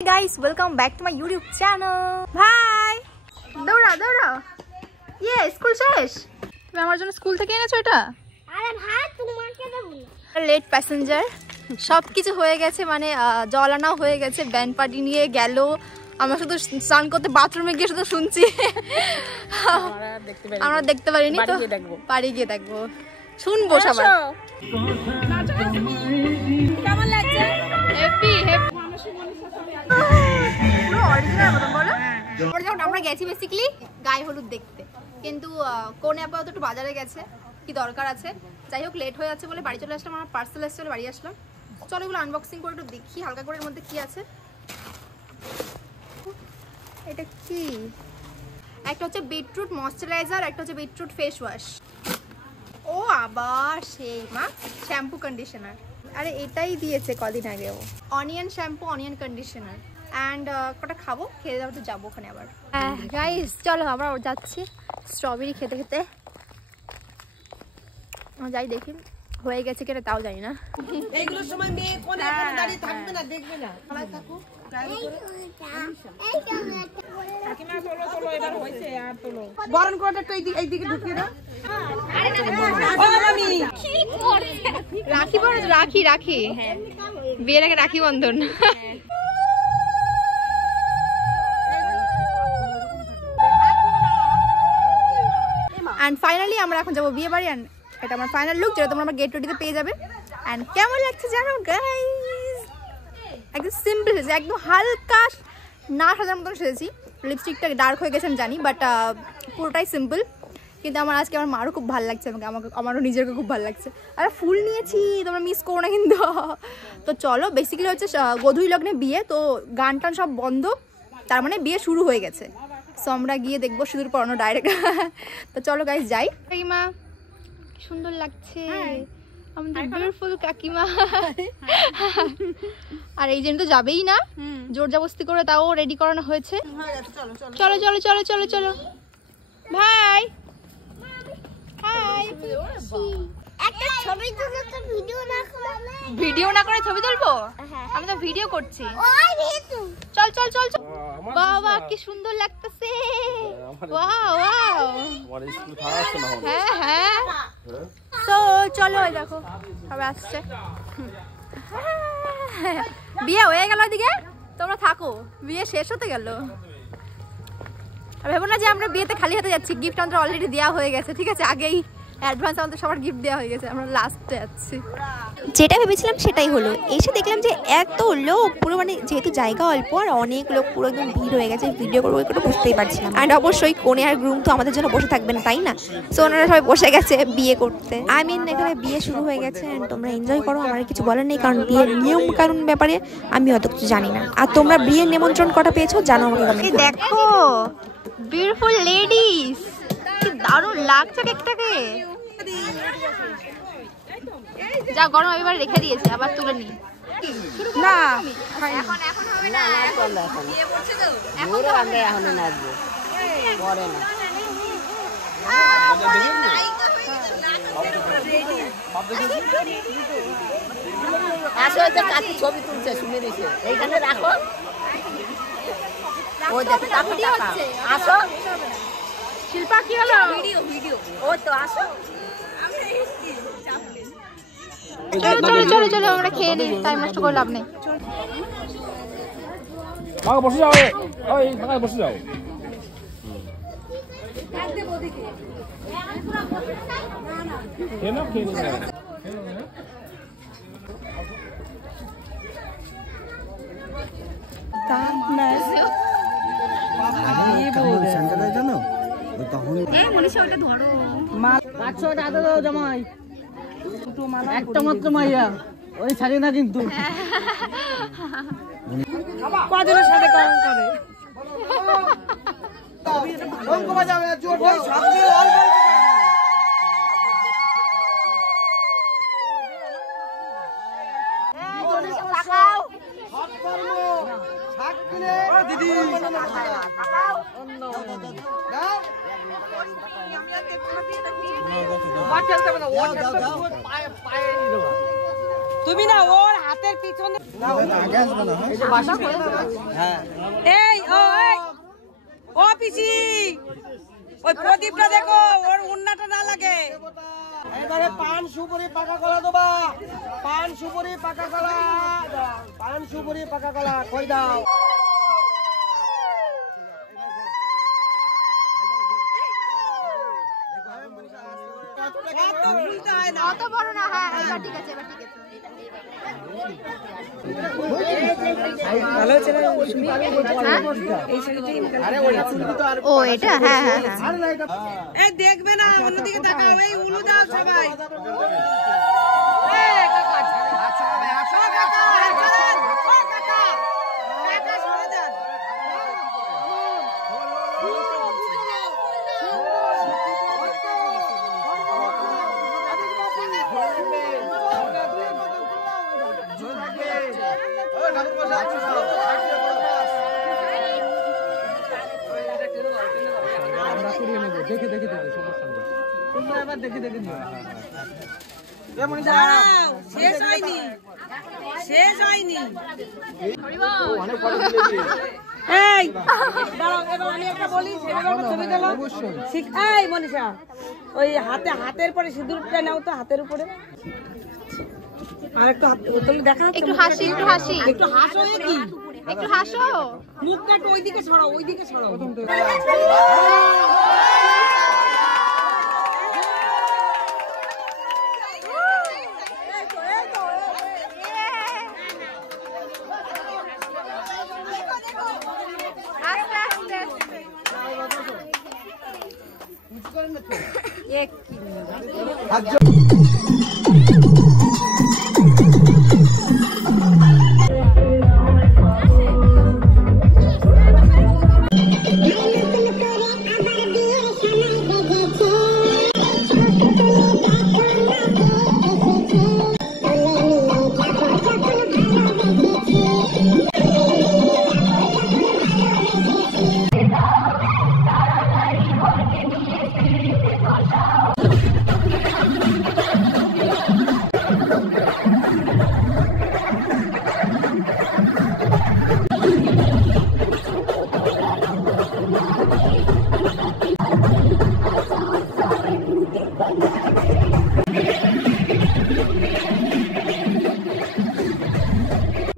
guys, welcome back to my YouTube channel. ভাই দৌড়া দৌড়া ইয়ে স্কুল শেষ তুমি আমার জন্য স্কুল থেকে এনেছো এটা আরে ভাই তোমাকে দেব না লেট প্যাসেঞ্জার সবকিছু হয়ে গেছে মানে জল আনাও হয়ে গেছে ব্যান্ড পার্টি নিয়ে গেল আমরা শুধু স্নান করতে বাথরুমে গিয়ে শুধু শুনছি আমরা দেখতে পারিনি তো বাড়ি গিয়ে দেখবো শুনবো সবাই কেমন লাগছে হ্যাপি হ্যাপি পুরো অরিজিনাল মতন বলো আমরা গেছি বেসিক্যালি গায়ে হলুদ দেখতে কিন্তু কোনে আপাতত একটু বাজারে গেছে কি দরকার আছে যাই হোক লেট হয়ে যাচ্ছে বলে বাড়ি চলে আসলাম আমার পার্সেল এসে বাড়ি আসলাম চলো এগুলো আনবক্সিং করে একটু দেখি হালকা করে এর মধ্যে কি আছে এটা কি একটা হচ্ছে বিটরুট ময়শ্চারাইজার একটা হচ্ছে বিটরুট ফেস ওয়াশ ও আবার সেই মা শ্যাম্পু কন্ডিশনার আরে এটাই দিয়েছে কদিন আগেও onion shampoo onion conditioner and কটা খাবো খেয়ে যাবো তো যাবো ওখানে আবার গাইস চলো আমরা যাচ্ছি স্ট্রবেরি খেতে খেতে যাই দেখি হয়ে গেছে কিনা তাও জানি না এইগুলোর সময় মেয়ে কোনে কোনে দাঁড়িয়ে থাকবে না দেখবে না পালায় থাকো কাকিমা তোলো তোলো এবার হইছে আর তোলো বরণ কোটা একটু এইদিকে ঢুকিয়ে দাও আরে না আমি কি করছে রাখি বড় রাখি রাখি হ্যাঁ বিয়ের আগে রাখি বন্ধন এন্ড ফাইনালি আমরা এখন যাবো বিয়ে বাড়ি এন্ড এটা আমার ফাইনাল লুক যেটা তোমরা আমার গেট রেডিতে পেয়ে যাবে এন্ড কেমন লাগছে জানো গাইস একদম সিম্পল সেজেছি একদম হালকা না সাজার মতন সেজেছি লিপস্টিকটা ডার্ক হয়ে গেছে আমি জানি বাট পুরোটাই সিম্পল কিন্তু আমার আজকে আমার মারও খুব ভালো লাগছে আমারও নিজেরকে খুব ভালো লাগছে আর ফুল নিয়েছি তোমরা মিস করো না কিন্তু তো চলো বেসিক্যালি হচ্ছে গোধূলি লগ্নে বিয়ে তো গান টান সব বন্ধ তার মানে বিয়ে শুরু হয়ে গেছে সো আমরা গিয়ে দেখবো সিঁদুর পরানো ডাইরেক্ট তো চলো গাইস যাই কাকিমা সুন্দর লাগছে আমাদের বিউটিফুল কাকিমা আর এই জন্য তো যাবেই না জোর জবরদস্তি করে তাও রেডি করানো হয়েছে চলো চলো চলো চলো চলো ভাই হাই একটা ছবি তুলে তো ভিডিও না করে ছবি তুলবো আমি তো ভিডিও করছি ওই ভিতু চল চল চল বাবা কি সুন্দর লাগতেছে ওয়াও ওয়াও আমার স্কুল খারাপ আছে না হ্যাঁ হ্যাঁ তো চলো ওই দেখো সবাই আসছে বিয়ে হয়ে গেল ওইদিকে তোমরা থাকো বিয়ে শেষ হতে গেল ভেবো না যে আমরা বিয়েতে খালি হাতে যাচ্ছি গিফট আমাদের অলরেডি দেওয়া হয়ে গেছে ঠিক আছে আগেই অ্যাডভান্স আমাদের সবার গিফট দেওয়া হয়ে গেছে আমরা লাস্টে যাচ্ছি যেটা ভেবেছিলাম সেটাই হলো এসে দেখলাম যে এত লোক পুরো মানে যেহেতু জায়গা অল্প আর অনেক লোক পুরো একদম ভিড় হয়ে গেছে ভিডিও করবো একটু বুঝতেই পারছিলাম আর অবশ্যই কোনে আর গ্রুম তো আমাদের জন্য বসে থাকবে না তাই না সো ওনারা সবাই বসে গেছে বিয়ে করতে আই মিন এখানে বিয়ে শুরু হয়ে গেছে অ্যান্ড তোমরা এনজয় করো আমার কিছু বলার নেই কারণ বিয়ের নিয়ম কানুন ব্যাপারে আমি অত কিছু জানি না আর তোমরা বিয়ের নিমন্ত্রণ কটা পেয়েছো জানো আমাকে কমেন্ট করে দেখো বিউটিফুল লেডিস কি দারুণ লাগছে কেকটাকে যা গরম এবার রেখে দিয়েছে আবার তুলে নি না এখন এখন হবে না বিয়ে করছে তো এখন তো আমরা এখন নাচবো পরে না আসো তো কাকি ছবি তুলছে শুনে দিছে এইখানে রাখো ওই দেখো টাকা টাকা আসো শিল্পা কি হলো ভিডিও ভিডিও ও তো আসো চলো চলো চলো চলো আমরা খেয়ে নিই টাইম নষ্ট করে লাভ নেই ভাগা বসে যাও ওই ভাগা বসে যাও কেন কেন জামাই একটা মাত্র মাইয়া ওই ছাড়ে না কিন্তু কজনের সাথে কম করে অঙ্ক বাজাবে জোর করে সব দিয়ে অল্প দিদি তুমি না ওর হাতের পিছনে এই ও পিসি ওই প্রদীপটা দেখো ওর উন্নাটা না লাগে। এবারে পান সুপুরি পাকা কলা দেবা, পান সুপুরি পাকা কলা, পান সুপুরি পাকা কলা কই দাও। অত বড় না, হ্যাঁ এবার ঠিক আছে, এবার ঠিক আছে। ও এটা, হ্যাঁ হ্যাঁ হ্যাঁ। এই দেখবে না অন্যদিকে তাকাও, এই উলু দাও সবাই। শেষ হয়নি, শেষ হয়নি। এই দাঁড়াও, এবার আমি একটা বলি, ছবি তোলো। এই মনীষা, ওই হাতের পরে সিঁদুরটা নাও তো, হাতের উপরে। আর একটু হাত তোলে, দেখা যাচ্ছে? একটু হাসি, একটু হাসি, একটু হাসো। কি একটু হাসো, মুখটা একটু ওইদিকে ছড়াও, ওইদিকে ছড়াও।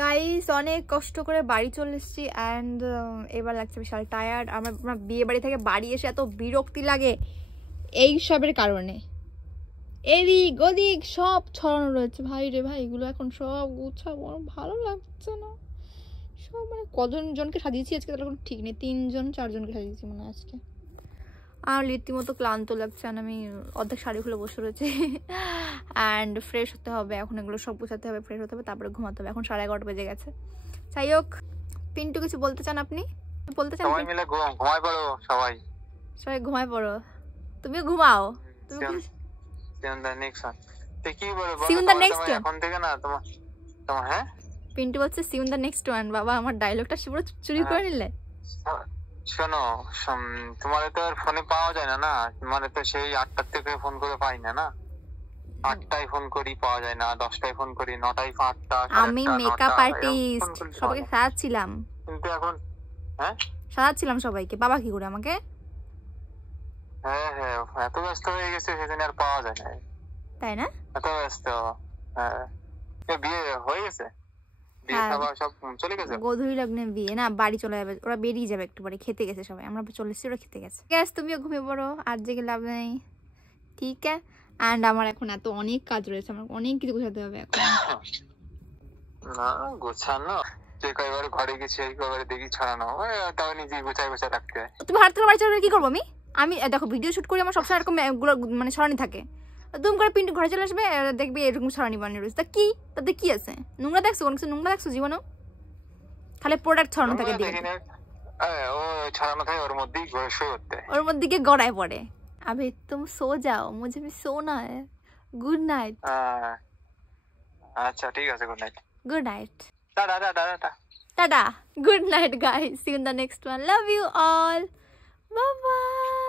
গাইস অনেক কষ্ট করে বাড়ি চলে এসেছি অ্যান্ড এবার লাগছে বিশাল টায়ার্ড। আমার বিয়ে বাড়ি থেকে বাড়ি এসে এত বিরক্তি লাগে এই সবের কারণে। এদিক ওদিক সব ছড়ানো রয়েছে, ভাই রে ভাই, এগুলো এখন সব গুছাবো, আমার ভালো লাগছে না। সব মানে কজনকে সাজিয়েছি আজকে তাহলে কোনো ঠিক নেই, 3-4জনকে সাজিয়েছি মনে হয় আজকে। আর রীতিমতো ক্লান্ত লাগছে, আর আমি অর্ধেক শাড়ি খুলে বসে রয়েছে অ্যান্ড ফ্রেশ হতে হবে এখন, এগুলো সব গুছাতে হবে, ফ্রেশ হতে হবে, তারপরে ঘুমাতে হবে। এখন 11:30 বেজে গেছে। যাই হোক, পিন্টু কিছু বলতে চান আপনি? বলতে চান? সবাই মিলে ঘুমায় পড়ো, সবাই ঘুমায় পড়ো, তুমিও ঘুমাও। পিন্টু বলছে সিউন দ্য নেক্সট ওয়ান। বাবা আমার ডায়লগটা পুরো চুরি করে নিলে। শোনো, তোমার তো আর ফোনে পাওয়া যায় না, মানে তো সেই 8টার থেকে ফোন করে পাই না। 8টায় ফোন করি পাওয়া যায় না, 10টায় ফোন করি, 9টায় 8টা। আমি মেকআপ আর্টিস্ট, সবাইকে সাজাচ্ছিলাম। কিন্তু এখন সাজাচ্ছিলাম সবাইকে, বাবা কি করে আমাকে? হ্যাঁ হ্যাঁ, এত ব্যস্ত হয়ে গেছে সেদিন আর পাওয়া যায় না, তাই না? এত ব্যস্ত। হ্যাঁ, বিয়ে হয়ে গেছে, গোধূলি লগ্নে বিয়ে না, বাড়ি চলে যাবে, ওরা বেরিয়ে যাবে একটু পরে, খেতে গেছে সবাই, আমরা চলে এসেছি, ওরা খেতে গেছে। গ্যাস তুমিও ঘুমিয়ে পড়ো, আর জেগে লাভ নেই, ঠিক আছে? অ্যান্ড আমার এখন এত অনেক কাজ রয়েছে, আমার অনেক কিছু গোছাতে হবে এখন। না গোছানো, যে কয়বার ঘরে গেছি এই কয়বার দেখি ছড়ানো, তাও নিজে গোছায় গোছায় রাখতে হয়। তুমি হাত থেকে বাড়ি চলে কি করবো? আমি দেখো ভিডিও শুট করি, আমার সবসময় এরকম মানে ছড়ানি থাকে। দুম করে পিন্টু ঘরে চলে আসবে, দেখবি এরকম ছড়ানি বানিয়ে রয়েছে, তা কি, তাতে কি আছে? নোংরা দেখছো? কোনো কিছু নোংরা দেখছো জীবনেও? খালি প্রোডাক্ট ছড়ানো থাকে, ওর মধ্যে গিয়ে গড়ায় পড়ে। अभी तुम सो जाओ, मुझे भी सोना है। Good night. अच्छा ठीक है, good night. Good night. Tata Tata Tata Tata. Good night guys, see you in the next one, love you all, bye bye।